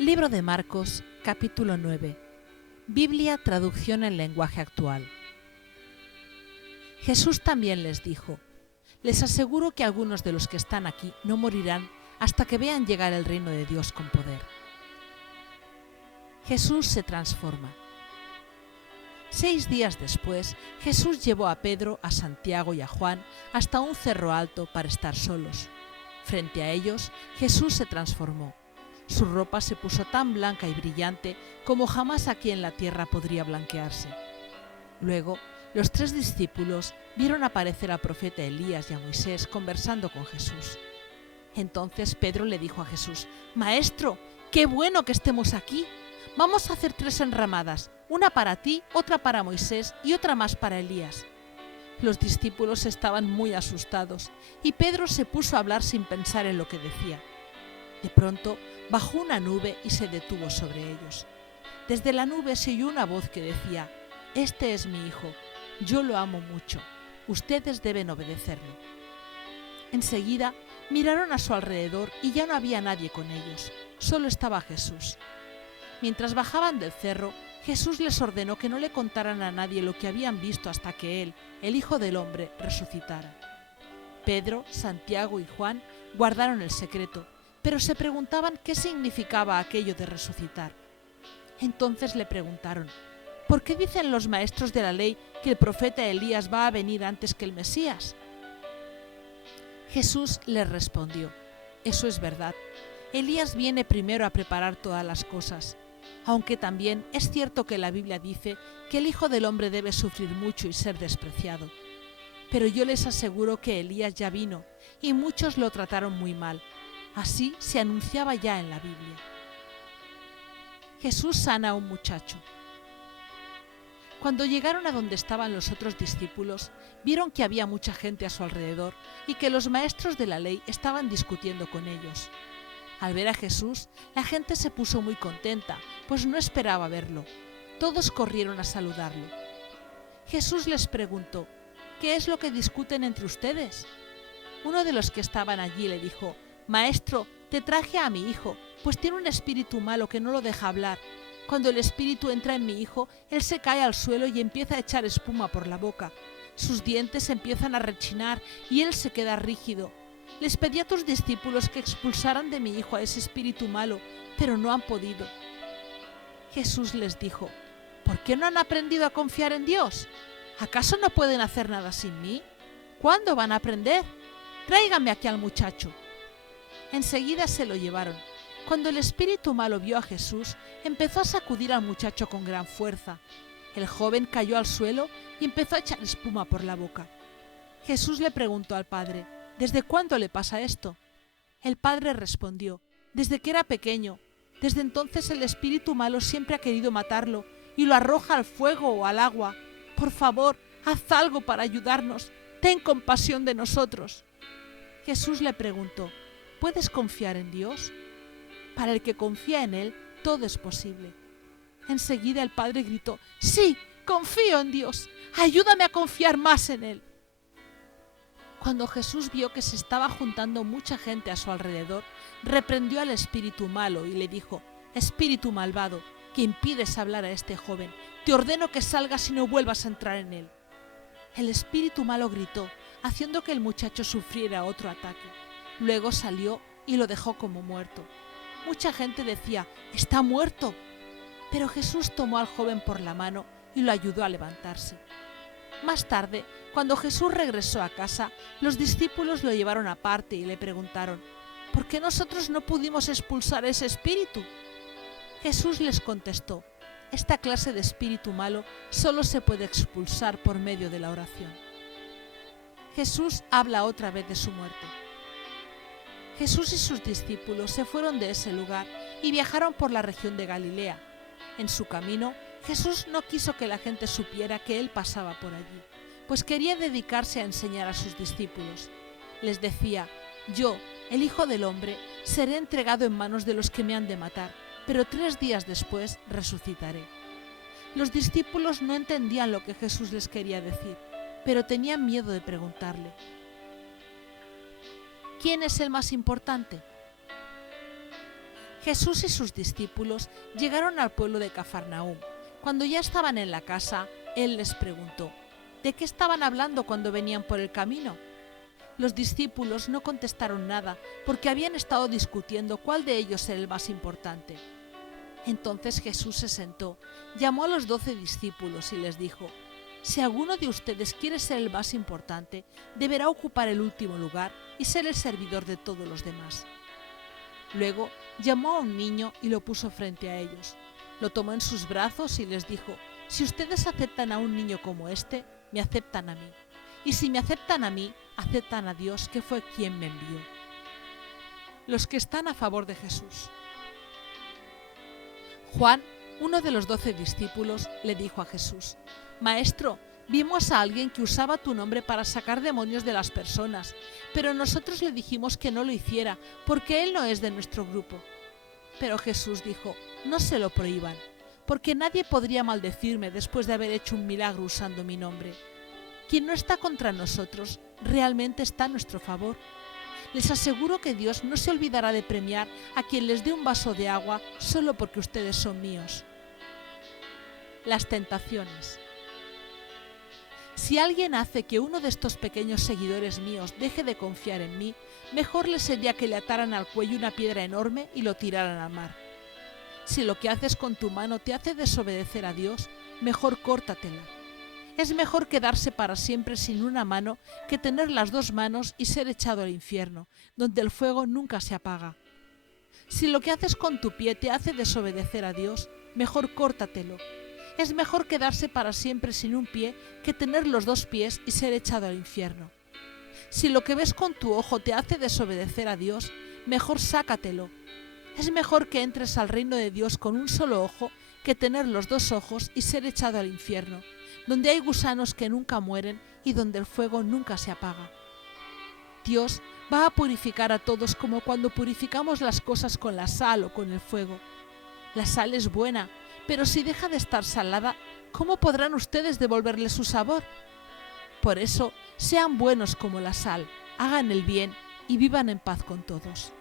Libro de Marcos, capítulo 9. Biblia, traducción en lenguaje actual. Jesús también les dijo: les aseguro que algunos de los que están aquí no morirán hasta que vean llegar el reino de Dios con poder. Jesús se transforma. 6 días después, Jesús llevó a Pedro, a Santiago y a Juan hasta un cerro alto para estar solos. Frente a ellos, Jesús se transformó. Su ropa se puso tan blanca y brillante como jamás aquí en la tierra podría blanquearse. Luego, los 3 discípulos vieron aparecer al profeta Elías y a Moisés conversando con Jesús. Entonces Pedro le dijo a Jesús: «Maestro, qué bueno que estemos aquí. Vamos a hacer 3 enramadas, una para ti, otra para Moisés y otra más para Elías». Los discípulos estaban muy asustados y Pedro se puso a hablar sin pensar en lo que decía. De pronto bajó una nube y se detuvo sobre ellos. Desde la nube se oyó una voz que decía: «Este es mi hijo, yo lo amo mucho, ustedes deben obedecerlo». Enseguida miraron a su alrededor y ya no había nadie con ellos, solo estaba Jesús. Mientras bajaban del cerro, Jesús les ordenó que no le contaran a nadie lo que habían visto hasta que Él, el Hijo del Hombre, resucitara. Pedro, Santiago y Juan guardaron el secreto, pero se preguntaban qué significaba aquello de resucitar. Entonces le preguntaron: «¿Por qué dicen los maestros de la ley que el profeta Elías va a venir antes que el Mesías?». Jesús les respondió: «Eso es verdad. Elías viene primero a preparar todas las cosas, aunque también es cierto que la Biblia dice que el Hijo del Hombre debe sufrir mucho y ser despreciado. Pero yo les aseguro que Elías ya vino y muchos lo trataron muy mal. Así se anunciaba ya en la Biblia». Jesús sana a un muchacho. Cuando llegaron a donde estaban los otros discípulos, vieron que había mucha gente a su alrededor y que los maestros de la ley estaban discutiendo con ellos. Al ver a Jesús, la gente se puso muy contenta, pues no esperaba verlo. Todos corrieron a saludarlo. Jesús les preguntó: «¿Qué es lo que discuten entre ustedes?». Uno de los que estaban allí le dijo: «Maestro, te traje a mi hijo, pues tiene un espíritu malo que no lo deja hablar. Cuando el espíritu entra en mi hijo, él se cae al suelo y empieza a echar espuma por la boca. Sus dientes empiezan a rechinar y él se queda rígido. Les pedí a tus discípulos que expulsaran de mi hijo a ese espíritu malo, pero no han podido». Jesús les dijo: «¿Por qué no han aprendido a confiar en Dios? ¿Acaso no pueden hacer nada sin mí? ¿Cuándo van a aprender? Tráiganme aquí al muchacho». Enseguida se lo llevaron. Cuando el espíritu malo vio a Jesús, empezó a sacudir al muchacho con gran fuerza. El joven cayó al suelo y empezó a echar espuma por la boca. Jesús le preguntó al padre: «¿Desde cuándo le pasa esto?». El padre respondió: «Desde que era pequeño. Desde entonces el espíritu malo siempre ha querido matarlo y lo arroja al fuego o al agua. Por favor, haz algo para ayudarnos. Ten compasión de nosotros». Jesús le preguntó: «¿Puedes confiar en Dios? Para el que confía en Él, todo es posible». Enseguida el padre gritó: «Sí, confío en Dios. Ayúdame a confiar más en Él». Cuando Jesús vio que se estaba juntando mucha gente a su alrededor, reprendió al espíritu malo y le dijo: «Espíritu malvado, que impides hablar a este joven, te ordeno que salgas y no vuelvas a entrar en él». El espíritu malo gritó, haciendo que el muchacho sufriera otro ataque. Luego salió y lo dejó como muerto. Mucha gente decía: «¡Está muerto!». Pero Jesús tomó al joven por la mano y lo ayudó a levantarse. Más tarde, cuando Jesús regresó a casa, los discípulos lo llevaron aparte y le preguntaron: «¿Por qué nosotros no pudimos expulsar ese espíritu?». Jesús les contestó: «Esta clase de espíritu malo solo se puede expulsar por medio de la oración». Jesús habla otra vez de su muerte. Jesús y sus discípulos se fueron de ese lugar y viajaron por la región de Galilea. En su camino, Jesús no quiso que la gente supiera que Él pasaba por allí, pues quería dedicarse a enseñar a sus discípulos. Les decía: «Yo, el Hijo del Hombre, seré entregado en manos de los que me han de matar, pero 3 días después resucitaré». Los discípulos no entendían lo que Jesús les quería decir, pero tenían miedo de preguntarle: ¿quién es el más importante? Jesús y sus discípulos llegaron al pueblo de Cafarnaúm. Cuando ya estaban en la casa, Él les preguntó, ¿de qué estaban hablando cuando venían por el camino? Los discípulos no contestaron nada porque habían estado discutiendo cuál de ellos era el más importante. Entonces Jesús se sentó, llamó a los 12 discípulos y les dijo, si alguno de ustedes quiere ser el más importante, deberá ocupar el último lugar y ser el servidor de todos los demás. Luego llamó a un niño y lo puso frente a ellos. Lo tomó en sus brazos y les dijo, si ustedes aceptan a un niño como este, me aceptan a mí. Y si me aceptan a mí, aceptan a Dios, que fue quien me envió. Los que están a favor de Jesús. Juan, uno de los 12 discípulos, le dijo a Jesús, Maestro, vimos a alguien que usaba tu nombre para sacar demonios de las personas, pero nosotros le dijimos que no lo hiciera, porque él no es de nuestro grupo. Pero Jesús dijo, no se lo prohíban, porque nadie podría maldecirme después de haber hecho un milagro usando mi nombre. Quien no está contra nosotros, realmente está a nuestro favor. Les aseguro que Dios no se olvidará de premiar a quien les dé un vaso de agua solo porque ustedes son míos. Las tentaciones. Si alguien hace que uno de estos pequeños seguidores míos deje de confiar en mí, mejor le sería que le ataran al cuello una piedra enorme y lo tiraran al mar. Si lo que haces con tu mano te hace desobedecer a Dios, mejor córtatela. Es mejor quedarse para siempre sin una mano que tener las 2 manos y ser echado al infierno, donde el fuego nunca se apaga. Si lo que haces con tu pie te hace desobedecer a Dios, mejor córtatelo. Es mejor quedarse para siempre sin un pie que tener los 2 pies y ser echado al infierno. Si lo que ves con tu ojo te hace desobedecer a Dios, mejor sácatelo. Es mejor que entres al reino de Dios con un solo ojo que tener los 2 ojos y ser echado al infierno, donde hay gusanos que nunca mueren y donde el fuego nunca se apaga. Dios va a purificar a todos como cuando purificamos las cosas con la sal o con el fuego. La sal es buena, pero si deja de estar salada, ¿cómo podrán ustedes devolverle su sabor? Por eso, sean buenos como la sal, hagan el bien y vivan en paz con todos.